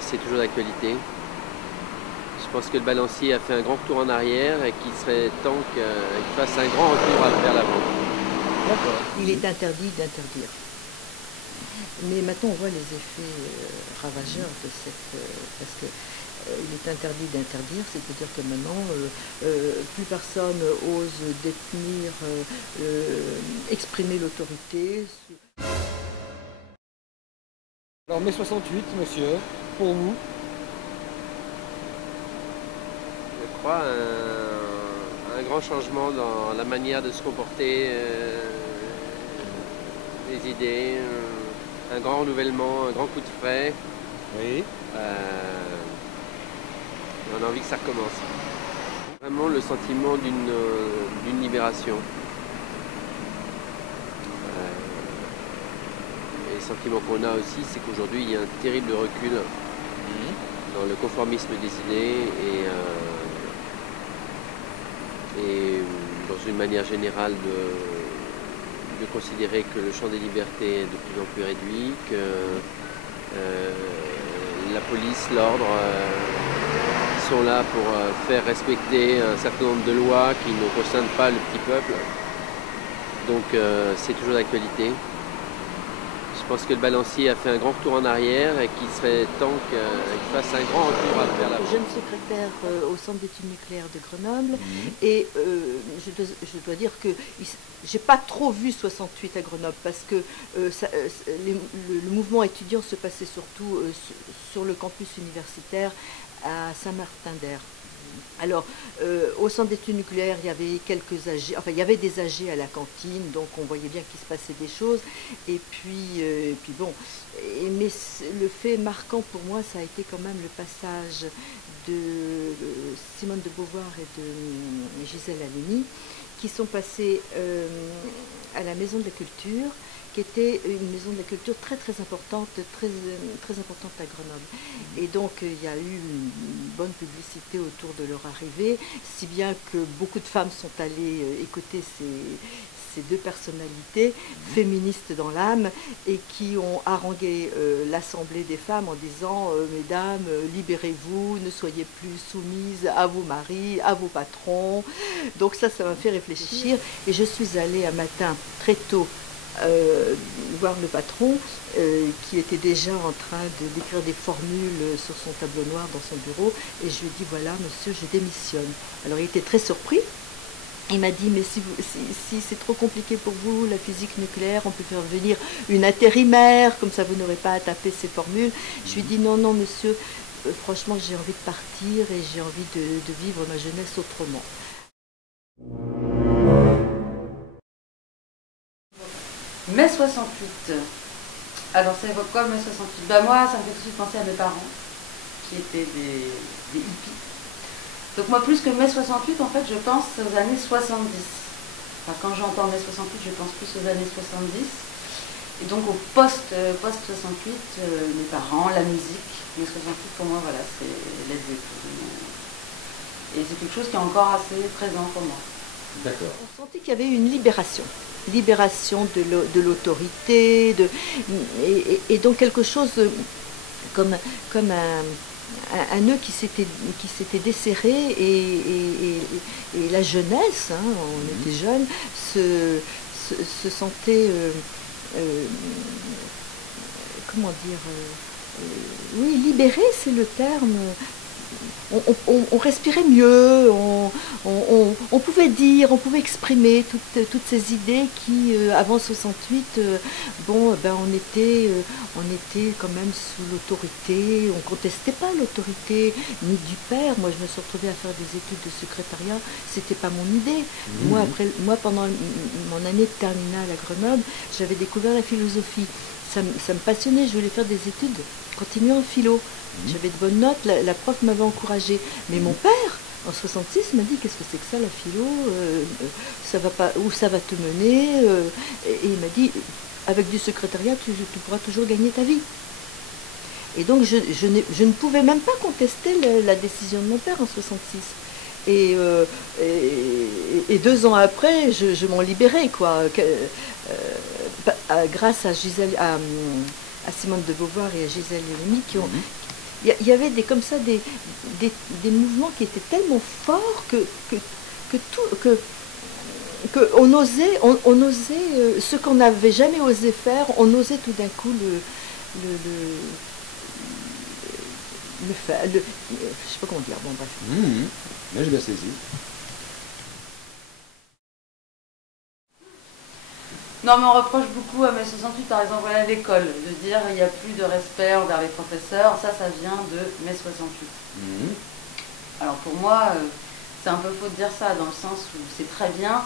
c'est toujours d'actualité. Je pense que le balancier a fait un grand retour en arrière et qu'il serait temps qu'il fasse un grand retour vers l'avant. D'accord. Il est interdit d'interdire. Mais maintenant, on voit les effets ravageurs de cette... parce que il est interdit d'interdire, c'est-à-dire que maintenant, plus personne ose détenir, exprimer l'autorité. Alors mai 68, monsieur, pour vous? Je crois un grand changement dans la manière de se comporter, les idées, un grand renouvellement, un grand coup de frais. Oui. On a envie que ça recommence. Vraiment le sentiment d'une libération. Et le sentiment qu'on a aussi, c'est qu'aujourd'hui, il y a un terrible recul dans le conformisme des idées et dans une manière générale de considérer que le champ des libertés est de plus en plus réduit, que la police, l'ordre sont là pour faire respecter un certain nombre de lois qui ne concernent pas le petit peuple. Donc c'est toujours d'actualité. Je pense que le balancier a fait un grand retour en arrière et qu'il serait temps qu'il fasse un grand retour vers l'avant. Jeune secrétaire au Centre d'études nucléaires de Grenoble et je dois dire que j'ai pas trop vu 68 à Grenoble parce que le mouvement étudiant se passait surtout sur le campus universitaire à Saint-Martin-d'Hères. Alors, au centre d'études nucléaires, il y avait quelques AG, enfin il y avait des AG à la cantine, donc on voyait bien qu'il se passait des choses. Et puis bon, mais le fait marquant pour moi, ça a été quand même le passage de Simone de Beauvoir et de Gisèle Halimi, qui sont passés à la Maison de la Culture, qui était une maison de la culture très importante, très importante à Grenoble. Et donc il y a eu une bonne publicité autour de leur arrivée, si bien que beaucoup de femmes sont allées écouter ces deux personnalités féministes dans l'âme et qui ont harangué l'Assemblée des femmes en disant mesdames, libérez-vous, ne soyez plus soumises à vos maris, à vos patrons. Donc ça m'a fait réfléchir et je suis allée un matin très tôt voir le patron qui était déjà en train d'écrire des formules sur son tableau noir dans son bureau et je lui ai dit voilà monsieur, je démissionne. Alors il était très surpris. Il m'a dit mais si c'est trop compliqué pour vous la physique nucléaire, on peut faire venir une intérimaire, comme ça vous n'aurez pas à taper ces formules. Je lui ai dit non monsieur, franchement j'ai envie de partir et j'ai envie de vivre ma jeunesse autrement. Mai 68. Alors ça évoque quoi mai 68? Ben moi ça me fait tout de suite penser à mes parents qui étaient des hippies. Donc moi plus que mai 68 en fait je pense aux années 70. Enfin, quand j'entends mai 68 je pense plus aux années 70. Et donc au post 68 mes parents, la musique. Mai 68 pour moi voilà c'est Led Zeppelin. Et c'est quelque chose qui est encore assez présent pour moi. D'accord. On sentait qu'il y avait une libération de l'autorité, et donc quelque chose comme un nœud qui s'était desserré et la jeunesse, hein, on était jeunes, se sentait, comment dire, oui, libéré c'est le terme. On respirait mieux, on pouvait dire, on pouvait exprimer toutes ces idées qui, avant 68, bon, ben on était quand même sous l'autorité, on contestait pas l'autorité, ni du père. Moi, je me suis retrouvée à faire des études de secrétariat, c'était pas mon idée. Moi, pendant mon année de terminale à Grenoble, j'avais découvert la philosophie. Ça me passionnait, je voulais faire des études, continuer en philo. J'avais de bonnes notes, la prof m'avait encouragée. Mais mon père, en 66, m'a dit qu'est-ce que c'est que ça la philo, ça va pas, où ça va te mener, et il m'a dit avec du secrétariat tu pourras toujours gagner ta vie. Et donc je ne pouvais même pas contester la décision de mon père en 66. Et 2 ans après, je m'en libérais, quoi. Grâce à Simone de Beauvoir et à Gisèle Halimi Il y avait comme ça des mouvements qui étaient tellement forts que on osait ce qu'on n'avait jamais osé faire, on osait tout d'un coup le faire. Je sais pas comment dire, bon bref. Mais j'ai bien saisi. Non, mais on reproche beaucoup à mai 68, par exemple, à l'école, de dire il n'y a plus de respect envers les professeurs. Ça vient de mai 68. Alors pour moi, c'est un peu faux de dire ça, dans le sens où c'est très bien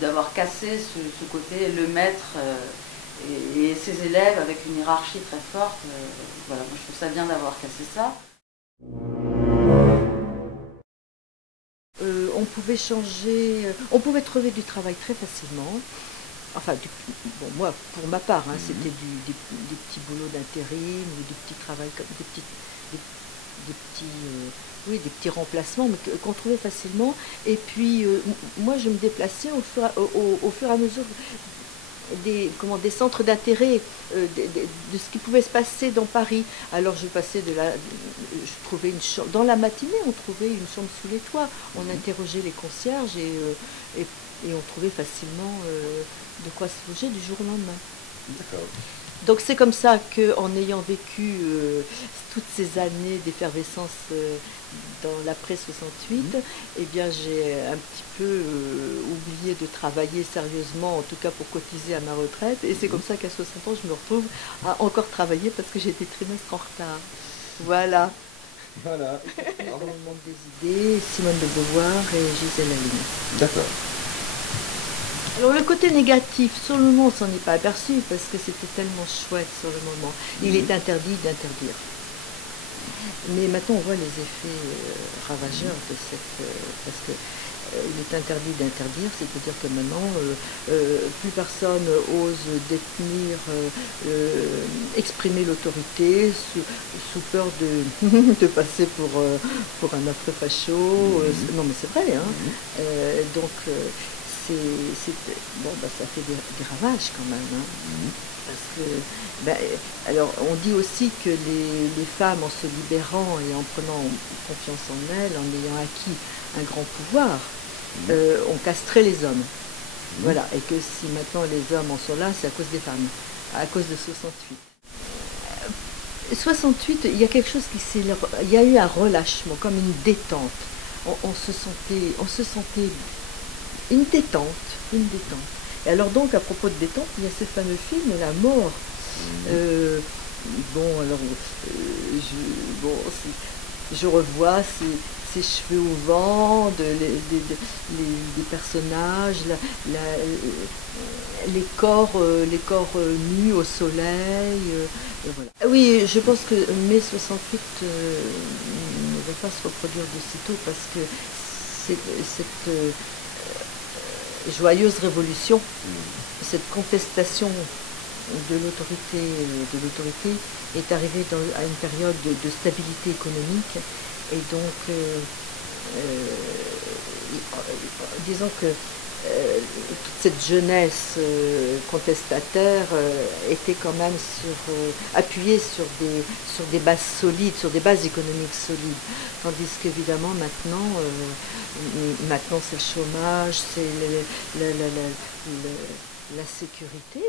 d'avoir cassé ce côté, le maître et ses élèves avec une hiérarchie très forte. Voilà, moi je trouve ça bien d'avoir cassé ça. On pouvait changer, on pouvait trouver du travail très facilement. Enfin, bon, moi, pour ma part, hein, c'était des petits boulots d'intérim ou des petits travails, des petits remplacements, mais qu'on trouvait facilement. Et puis, moi, je me déplaçais au fur et à mesure des centres d'intérêt, de ce qui pouvait se passer dans Paris. Alors je trouvais une chambre, dans la matinée on trouvait une chambre sous les toits, on interrogeait les concierges et on trouvait facilement de quoi se loger du jour au lendemain. D'accord. Donc c'est comme ça qu'en ayant vécu toutes ces années d'effervescence dans l'après 68, eh bien j'ai un petit peu oublié de travailler sérieusement, en tout cas pour cotiser à ma retraite. Et c'est comme ça qu'à 60 ans, je me retrouve à encore travailler parce que j'ai des trimestres en retard. Voilà. Voilà. Dans le monde des idées, Simone de Beauvoir et Gisèle Halimi. D'accord. Alors le côté négatif, sur le moment on s'en est pas aperçu parce que c'était tellement chouette sur le moment. Il est interdit d'interdire. Mais maintenant on voit les effets ravageurs de parce que il est interdit d'interdire, c'est-à-dire que maintenant plus personne ose détenir, exprimer l'autorité sous peur de passer pour un affreux facho. Non mais c'est vrai, hein. Donc bon, ça fait des ravages quand même. Hein. Parce que, alors, on dit aussi que les femmes, en se libérant et en prenant confiance en elles, en ayant acquis un grand pouvoir, ont castré les hommes. Voilà, et que si maintenant les hommes en sont là, c'est à cause des femmes, à cause de 68. 68, il y a quelque chose il y a eu un relâchement, comme une détente. On se sentait une détente. Et alors donc, à propos de détente, il y a ce fameux film La Mort. Bon, alors, je revois ces cheveux au vent, les personnages, les corps nus au soleil. Voilà. Oui, je pense que mai 68 ne va pas se reproduire de sitôt parce que cette joyeuse révolution, cette contestation de l'autorité est arrivée à une période de stabilité économique et donc disons que toute cette jeunesse contestataire était quand même appuyée sur des bases solides, sur des bases économiques solides. Tandis qu'évidemment maintenant c'est le chômage, c'est la sécurité.